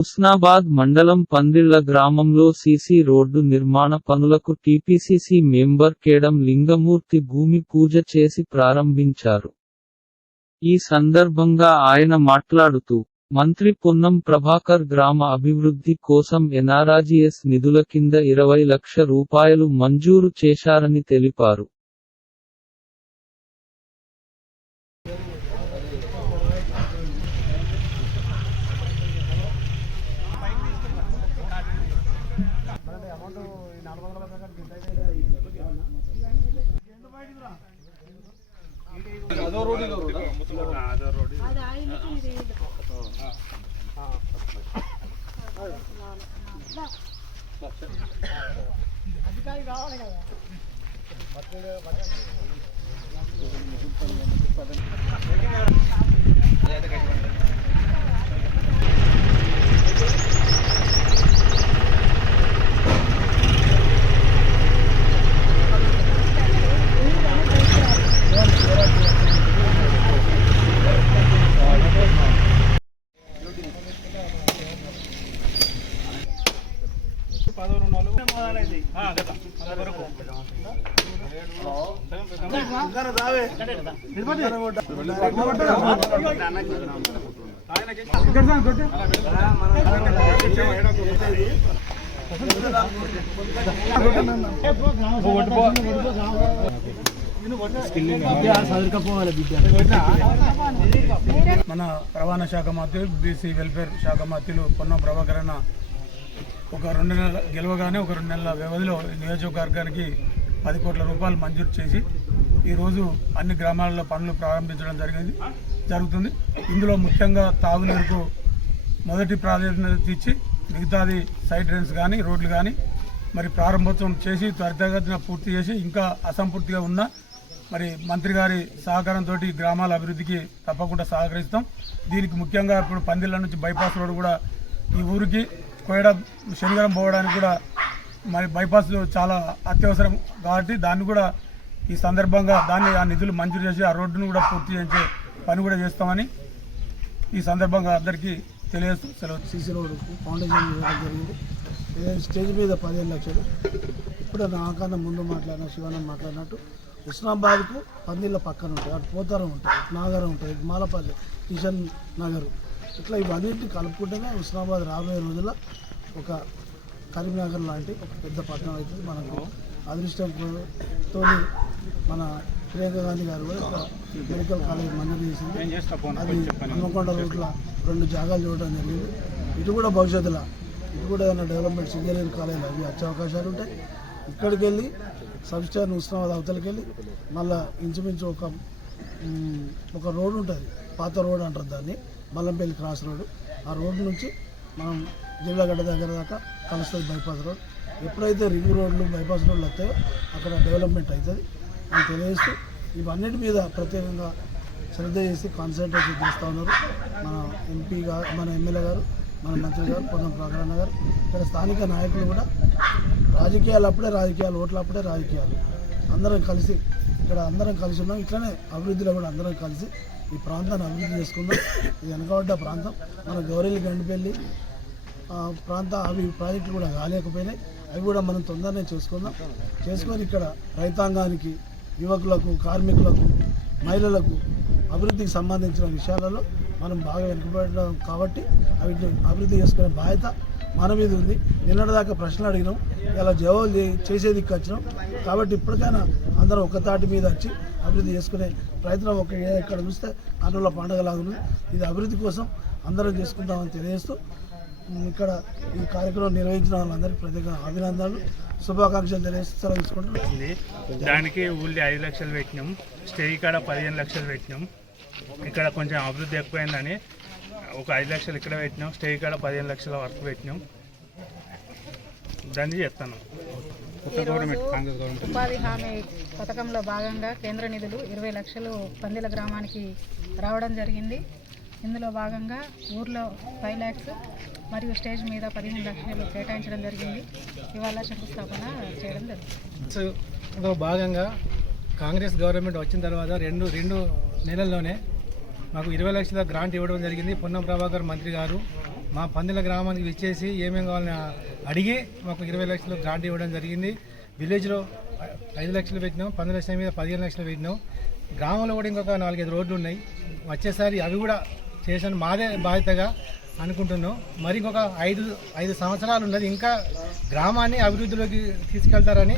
హుస్నాబాద్ మండలం పందిళ్ల గ్రామంలో CC road నిర్మాణ పనులకు టీపీసీసీ మెంబర్ కేడం లింగమూర్తి భూమి పూజ చేసి ప్రారంభించారు. ఈ సందర్భంగా ఆయన మాట్లాడుతూ, మంత్రి పొన్నం ప్రభాకర్ గ్రామ అభివృద్ధి కోసం ఎన్ఆర్జీఎస్ నిధుల కింద 20 లక్షల రూపాయలు మంజూరు చేశారని తెలిపారు. మన రవాణా శాఖ మంత్రులు బీసీ వెల్ఫేర్ శాఖ మంత్రులు పొన్నం ప్రభాకర్ అన్న ఒక 2 నెలల గెలవగానే ఒక 2 నెలల వ్యవధిలో నియోజకవర్గానికి 10 కోట్ల రూపాయలు మంజూరు చేసి ఈరోజు అన్ని గ్రామాలలో పనులు ప్రారంభించడం జరుగుతుంది. ఇందులో ముఖ్యంగా తాగునీరుకు మొదటి ప్రాధాన్యత ఇచ్చి మిగతాది సైడ్ డ్రైన్స్ కానీ రోడ్లు కానీ మరి ప్రారంభోత్సవం చేసి త్వరితగతిన పూర్తి చేసి ఇంకా అసంపూర్తిగా ఉన్న మరి మంత్రి గారి సహకారంతో గ్రామాల అభివృద్ధికి తప్పకుండా సహకరిస్తాం. దీనికి ముఖ్యంగా ఇప్పుడు పందిళ్ళ నుంచి బైపాస్ రోడ్ కూడా ఈ ఊరికి కోయడ శనిగరం పోవడానికి కూడా మరి బైపాస్ చాలా అత్యవసరం కాబట్టి దాన్ని కూడా ఈ సందర్భంగా ఆ నిధులు మంజూరు చేసి ఆ రోడ్డును కూడా పూర్తి చేసే పని కూడా చేస్తామని ఈ సందర్భంగా అందరికీ తెలియజేస్తూ సెలవు. సీసీ రోడ్ ఫౌండేషన్ జరిగింది. స్టేజ్ మీద 15 లక్షలు. ఇప్పుడు నాకన్నా ముందు మాట్లాడిన శివన్న మాట్లాడినట్టు హుస్నాబాద్కు పందిళ్ళ పక్కన ఉంటాయి, అటు పోతారం ఉంటుంది, నాగరం ఉంటుంది, మాలపల్లి, కిషన్ నగర్, ఇట్లా ఇవన్నింటినీ కలుపుకుంటేనే హుస్నాబాద్ రాబోయే రోజుల్లో ఒక కరీంనగర్ లాంటి ఒక పెద్ద పట్టణం అవుతుంది. మనకు అదృష్టంతో మన ప్రియాంక గాంధీ గారు కూడా మెడికల్ కాలేజ్ మంజూరు చేసింది. అది హన్మకొండ రూట్లో 2 జాగాలు చూడడం జరిగింది. ఇటు కూడా భవిష్యత్తులో ఇటు కూడా ఏమైనా డెవలప్మెంట్స్ ఇంజనీరింగ్ కాలేజీలు అవి వచ్చే అవకాశాలు ఉంటాయి. ఇక్కడికి వెళ్ళి సబ్స్టేషన్ హుస్నాబాద్ అవతలకి వెళ్ళి మళ్ళీ ఇంచుమించు ఒక రోడ్డు ఉంటుంది, పాత రోడ్ అంటారు దాన్ని, మల్లంపల్లి క్రాస్ రోడ్డు. ఆ రోడ్డు నుంచి మనం జిల్లాగడ్డ దగ్గర దాకా కలుస్తుంది బైపాస్ రోడ్. ఎప్పుడైతే రింగ్ రోడ్లు బైపాస్ రోడ్లు వస్తాయో అక్కడ డెవలప్మెంట్ అవుతుంది అని తెలియజేస్తూ ఇవన్నిటి మీద ప్రత్యేకంగా శ్రద్ధ చేసి కాన్సన్ట్రేషన్ చేస్తూ ఉన్నారు మన ఎంపీ గారు, మన ఎమ్మెల్యే గారు, మన మంత్రి గారు, పొన్నం ప్రభాకర్ గారు. ఇక్కడ స్థానిక నాయకులు కూడా రాజకీయాలు అప్పుడే రాజకీయాలు, ఓట్లు అప్పుడే రాజకీయాలు, అందరం కలిసి ఇక్కడ అందరం కలిసి ఉన్నాం. ఇట్లనే అభివృద్ధిలో కూడా అందరం కలిసి ఈ ప్రాంతాన్ని అభివృద్ధి చేసుకుందాం. ఇది వెనకబడ్డ ప్రాంతం. మన గౌరెల్లి గండిపల్లి ప్రాంత అవి ప్రాజెక్టులు కూడా కాలేకపోయినాయి. అవి కూడా మనం తొందరనే చేసుకొని ఇక్కడ రైతాంగానికి, యువకులకు, కార్మికులకు, మహిళలకు అభివృద్ధికి సంబంధించిన విషయాలలో మనం బాగా వెనుకబడ్డాం కాబట్టి అవి అభివృద్ధి చేసుకునే బాధ్యత మన మీద ఉంది. నిన్నటిదాకా ప్రశ్నలు అడిగినాం, ఇలా జవాబులు చేసేది వచ్చినాం. కాబట్టి ఇప్పటికైనా అందరం ఒక తాటి మీద వచ్చి అభివృద్ధి చేసుకునే ప్రయత్నం ఇక్కడ చూస్తే అన్నుల పండుగలాగుంది. ఇది అభివృద్ధి కోసం అందరం చేసుకుంటామని తెలియజేస్తూ ఇక్కడ ఈ కార్యక్రమం నిర్వహించిన వాళ్ళందరికీ ప్రత్యేక అభినందనలు, శుభాకాంక్షలు తెలియజేసుకుంటున్నాం. దానికి ఊళ్ళో 5 లక్షలు పెట్టినాం, స్టేజ్ కాడ 15 లక్షలు పెట్టినాం. ఇక్కడ కొంచెం అభివృద్ధి ఎక్కువైందని ఒక 5 లక్షలు ఇక్కడ పెట్టినాం, స్టేజ్ కాడ 15 లక్షల వరకు పెట్టినాం. దాన్ని చేస్తాను. ఉపాధి హామీ పథకంలో భాగంగా కేంద్ర నిధులు 20 లక్షలు పందిల గ్రామానికి రావడం జరిగింది. ఇందులో భాగంగా ఊర్లో 5 lakhs మరియు స్టేజ్ మీద 15 లక్షలు కేటాయించడం జరిగింది. ఇవాళ శంకుస్థాపన చేయడం జరిగింది. భాగంగా కాంగ్రెస్ గవర్నమెంట్ వచ్చిన తర్వాత రెండు నెలల్లోనే మాకు 20 లక్షల గ్రాంట్ ఇవ్వడం జరిగింది. పొన్నం ప్రభాకర్ మంత్రి గారు మా పందిల గ్రామానికి విచ్చేసి ఏమేమి కావాలని అడిగి మాకు 20 లక్షలు గ్రాంట్ ఇవ్వడం జరిగింది. విలేజ్లో 5 లక్షలు పెట్టినాం, పందిల విషయం మీద 15 లక్షలు పెట్టినాం. గ్రామంలో కూడా ఇంకొక 4-5 రోడ్లు ఉన్నాయి. వచ్చేసారి అవి కూడా చేసిన మాదే బాధ్యతగా అనుకుంటున్నాం. మరి ఇంకొక 5 సంవత్సరాలు ఉన్నది, ఇంకా గ్రామాన్ని అభివృద్ధిలోకి తీసుకెళ్తారని